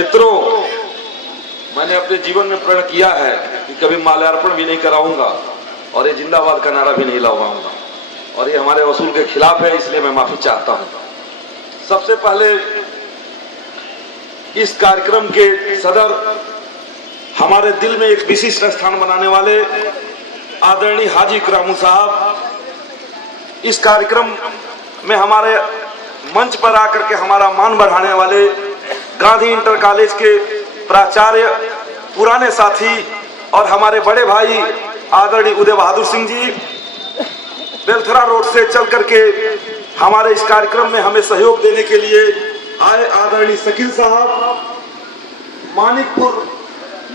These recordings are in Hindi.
मित्रों, मैंने अपने जीवन में प्रण किया है कि कभी माल्यार्पण भी नहीं कराऊंगा और ये जिंदाबाद का नारा भी नहीं लगवाऊंगा, और ये हमारे वसूल के खिलाफ है, इसलिए मैं माफी चाहता हूं। सबसे पहले इस कार्यक्रम के सदर, हमारे दिल में एक विशिष्ट स्थान बनाने वाले आदरणीय हाजी इकरामुल साहब, इस कार्यक्रम में हमारे मंच पर आकर के हमारा मान बढ़ाने वाले गांधी इंटर कॉलेज के प्राचार्य, पुराने साथी और हमारे बड़े भाई आदरणीय उदय बहादुर सिंह जी, बेलथरा रोड से चल करके हमारे इस कार्यक्रम में हमें सहयोग देने के लिए आए आदरणीय शकील साहब, मानिकपुर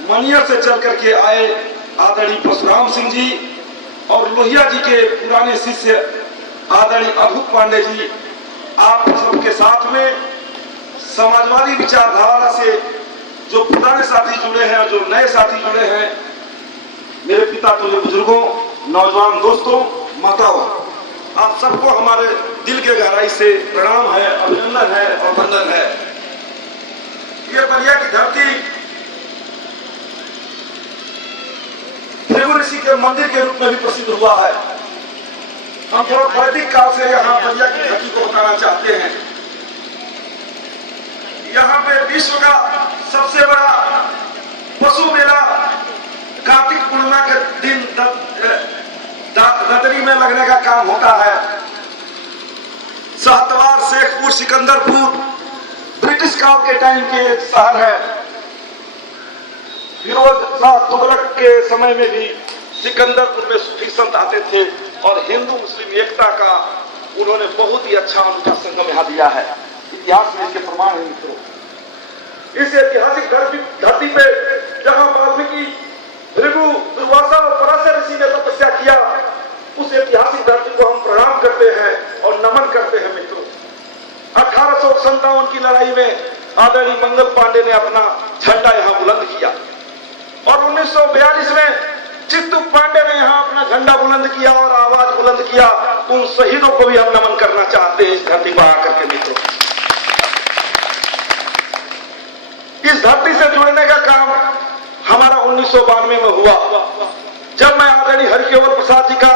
मनियर से चल करके आए आदरणीय परशुराम सिंह जी, और लोहिया जी के पुराने शिष्य आदरणीय अभूत पांडे जी, आप सबके साथ में समाजवादी विचारधारा से जो पुराने साथी जुड़े हैं और जो नए साथी जुड़े हैं, मेरे पिता तुल्य बुजुर्गों, नौजवान दोस्तों, माताओं, आप सबको हमारे दिल के गहराई से प्रणाम है, अभिनंदन है और वंदन है। ये बलिया की धरती भृगु ऋषि के मंदिर के रूप में भी प्रसिद्ध हुआ है। हम थोड़ा वैदिक काल से यहाँ बलिया की धरती को बताना चाहते हैं। यहाँ पे विश्व का सबसे बड़ा पशु मेला कार्तिक पूर्णिमा के दिन ददरी में लगने का काम होता है। शाहतवार, शेखपुर, सिकंदरपुर ब्रिटिश काल के टाइम के शहर है। फिरोज शाह तुगलक के समय में भी सिकंदरपुर में सूफी संत आते थे और हिंदू मुस्लिम एकता का उन्होंने बहुत ही अच्छा उनका संगम यहाँ दिया है। इतिहास में इसके प्रमाण है मित्रों। इस ऐतिहासिक धरती पे जहाँ वाल्मीकि, भृगु, दुर्वासा और पराशर ऋषि ने तपस्या किया, उस ऐतिहासिक धरती को हम प्रणाम करते हैं और नमन करते हैं मित्रों। 1857 की लड़ाई में आदरणीय मंगल पांडे ने अपना झंडा यहाँ बुलंद किया और 1942 में चित्तू पांडे ने यहाँ अपना झंडा बुलंद किया और आवाज बुलंद किया। उन शहीदों को भी हम नमन करना चाहते हैं इस धरती पर आकर के मित्रों। इस धरती से जुड़ने का काम हमारा 1992 में हुआ, जब मैं आदरणीय हरिकेवल प्रसाद जी का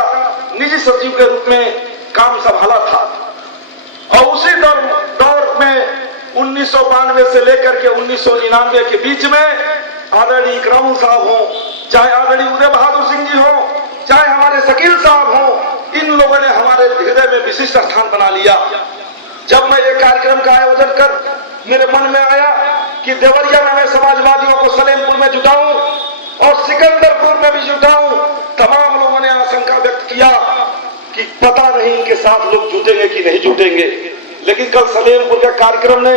निजी सचिव के रूप में काम संभाला था। और उसी दौर में 1992 से लेकर के 1999 के बीच में आदरणीय इकरामुल साहब हो, चाहे आदरणीय उदय बहादुर सिंह जी हो, चाहे हमारे शकील साहब हो, इन लोगों ने हमारे हृदय में विशिष्ट स्थान बना लिया। जब मैं ये कार्यक्रम का आयोजन कर मेरे मन में आया कि देवरिया में मैं समाजवादियों को सलेमपुर में जुटाऊं और सिकंदरपुर में भी जुटाऊं, तमाम लोगों ने आशंका व्यक्त किया कि पता नहीं इनके साथ लोग जुटेंगे कि नहीं जुटेंगे। लेकिन कल सलेमपुर के कार्यक्रम ने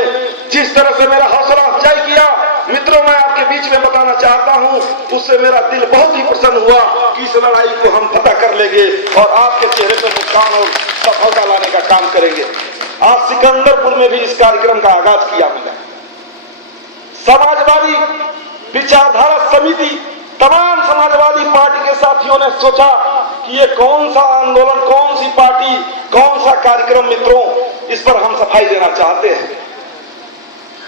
जिस तरह से मेरा हौसला अफजाई किया मित्रों, मैं आपके बीच में बताना चाहता हूं, उससे मेरा दिल बहुत ही प्रसन्न हुआ कि इस लड़ाई को हम फतह कर लेंगे और आपके चेहरे पर मुस्कान और सफलता लाने का काम करेंगे। आज सिकंदरपुर में भी इस कार्यक्रम का आगाज किया मैंने। समाजवादी विचारधारा समिति, तमाम समाजवादी पार्टी के साथियों ने सोचा कि ये कौन सा आंदोलन, कौन सी पार्टी, कौन सा कार्यक्रम मित्रों, इस पर हम सफाई देना चाहते हैं।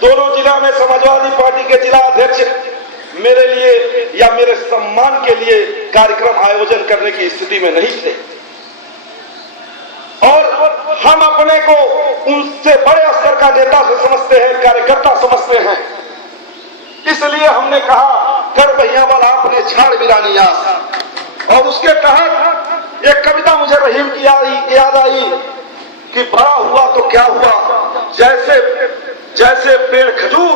दोनों जिला में समाजवादी पार्टी के जिला अध्यक्ष मेरे लिए या मेरे सम्मान के लिए कार्यक्रम आयोजन करने की स्थिति में नहीं थे और हम अपने को उनसे बड़े स्तर का नेता से समझते हैं, कार्यकर्ता समझते हैं। इसलिए हमने कहा कर भैया वाला आपने झाड़ बिरानी आस, और उसके तहत एक कविता मुझे रहीम की याद आई कि बड़ा हुआ तो क्या हुआ, जैसे पेड़ खजूर,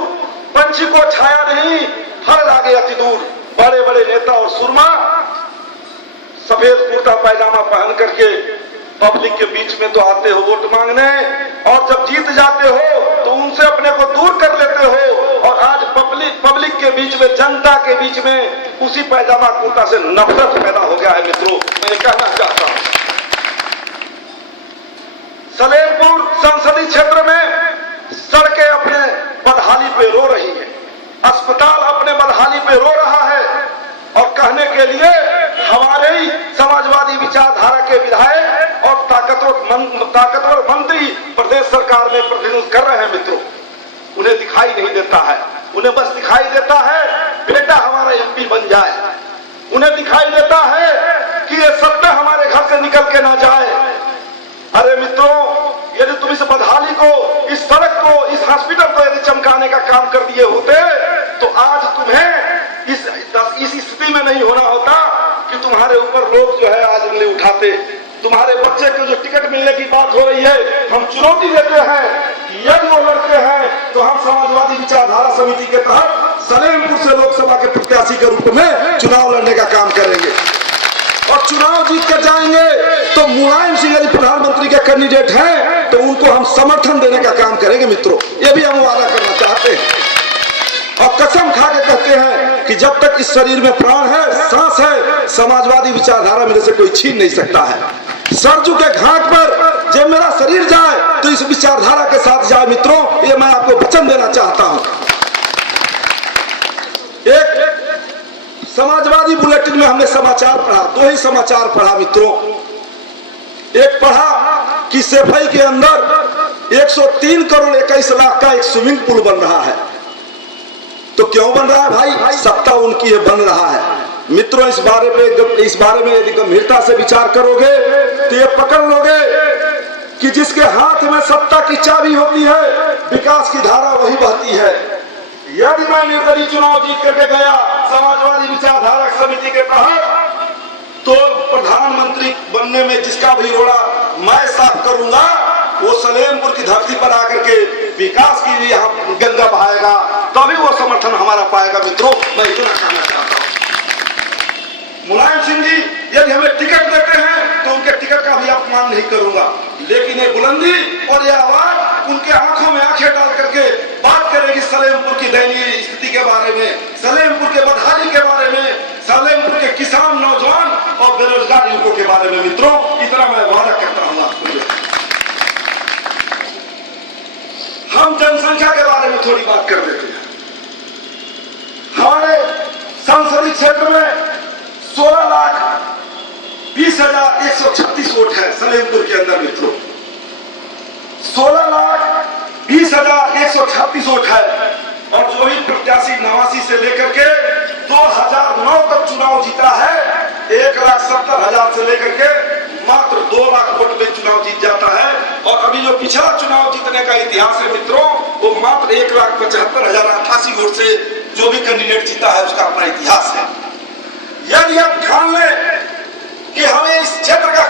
पंछी को छाया नहीं, फल लागे अति दूर। बड़े बड़े नेता और सुरमा सफेद कुर्ता पैजामा पहन करके पब्लिक के बीच में तो आते हो वोट मांगने, और जब जीत जाते हो तो उनसे अपने को दूर कर लेते हो। और आज पब्लिक के बीच में, जनता के बीच में उसी पैजामा कुर्ता से नफरत पैदा हो गया है मित्रों। मैं कहना चाहता हूं, सलेमपुर संसदीय क्षेत्र में सड़कें अपने बदहाली पे रो रही है, अस्पताल अपने बदहाली पे रो रहा है, और कहने के लिए हमारे ही समाजवादी विचारधारा के विधायक और ताकतवर मंत्री प्रदेश सरकार में प्रतिनिधित्व कर रहे हैं मित्रों, उन्हें दिखाई नहीं देता है। उन्हें बस दिखाई देता है बेटा हमारा एमपी बन जाए, उन्हें दिखाई देता है कि ये सत्ता हमारे घर से निकल के ना जाए। अरे मित्रों, यदि तुम इस बदहाली को, इस सड़क को, इस हॉस्पिटल को यदि चमकाने का काम कर दिए होते तो आज तुम्हें इस स्थिति में नहीं होना होता कि तुम्हारे ऊपर लोग जो है आज उंगली उठाते। तुम्हारे बच्चे को जो टिकट मिलने की बात हो रही है, हम चुनौती देते हैं, यदि वो लड़ते हैं तो हम समाजवादी विचारधारा समिति के तहत सलेमपुर से लोकसभा के प्रत्याशी के रूप में चुनाव लड़ने का काम करेंगे और चुनाव जीत कर जाएंगे। तो मुलायम सिंह यदि प्रधानमंत्री के कैंडिडेट हैं तो उनको हम समर्थन देने का काम करेंगे। मित्रों, ये भी हम वादा करना चाहते हैं और कसम खा के कहते हैं कि जब तक इस शरीर में प्राण है, सांस है, समाजवादी विचारधारा मेरे से कोई छीन नहीं सकता है। सरजू के घाट पर जब मेरा शरीर जाए तो इस विचारधारा के साथ जाए। मित्रों, ये मैं आपको वचन देना चाहता हूं। एक समाजवादी बुलेटिन में हमने समाचार पढ़ा, 2 ही समाचार पढ़ा मित्रों। एक पढ़ा कि सेफई के अंदर 103 करोड़ 21 लाख का एक स्विमिंग पूल बन रहा है। तो क्यों बन रहा है भाई? सत्ता उनकी है, बन रहा है। मित्रों, इस बारे में यदि गंभीरता से विचार करोगे तो ये पकड़ लोगे कि जिसके हाथ में सत्ता की चाबी होती है, विकास की धारा वही बहती है। यदि मैं निर्दलीय चुनाव जीत करके गया समाजवादी विचारधारा समिति के तहत, तो प्रधानमंत्री बनने में जिसका भी रोड़ा मैं साफ करूंगा, वो सलेमपुर की धरती पर आकर के विकास की यहाँ गंगा बहाएगा, तभी वो समर्थन हमारा पाएगा। मित्रों, मैं इतना कहना चाहता हूँ। मुलायम सिंह जी यदि हमें टिकट देते हैं तो उनके टिकट का भी अपमान नहीं करूंगा, लेकिन ये बुलंदी और ये आवाज उनके आंखों में आंखें डाल करके बात करेगी सलेमपुर की दयनीय स्थिति के बारे में, सलेमपुर के बदहाली के बारे में, सलेमपुर के किसान, नौजवान और बेरोजगार युवकों के बारे में। मित्रों, इतना मैं वादा करता हूँ आपको। हम जनसंख्या के बारे में थोड़ी बात कर देते हैं। हमारे संसदीय क्षेत्र में 16,20,136 वोट है सलेमपुर के अंदर। मित्रों, 16,20,136 वोट है और जो भी प्रत्याशी 89 से लेकर के 2009 तक चुनाव जीता है, 1,70,000 से लेकर के मात्र 2 लाख वोट में चुनाव जीत जाता है। और अभी जो पिछला चुनाव जीतने का इतिहास है मित्रों, वो मात्र 1,75,088 वोट से जो भी कैंडिडेट जीता है उसका अपना इतिहास है। यदि हम ठान लें कि हमें इस क्षेत्र का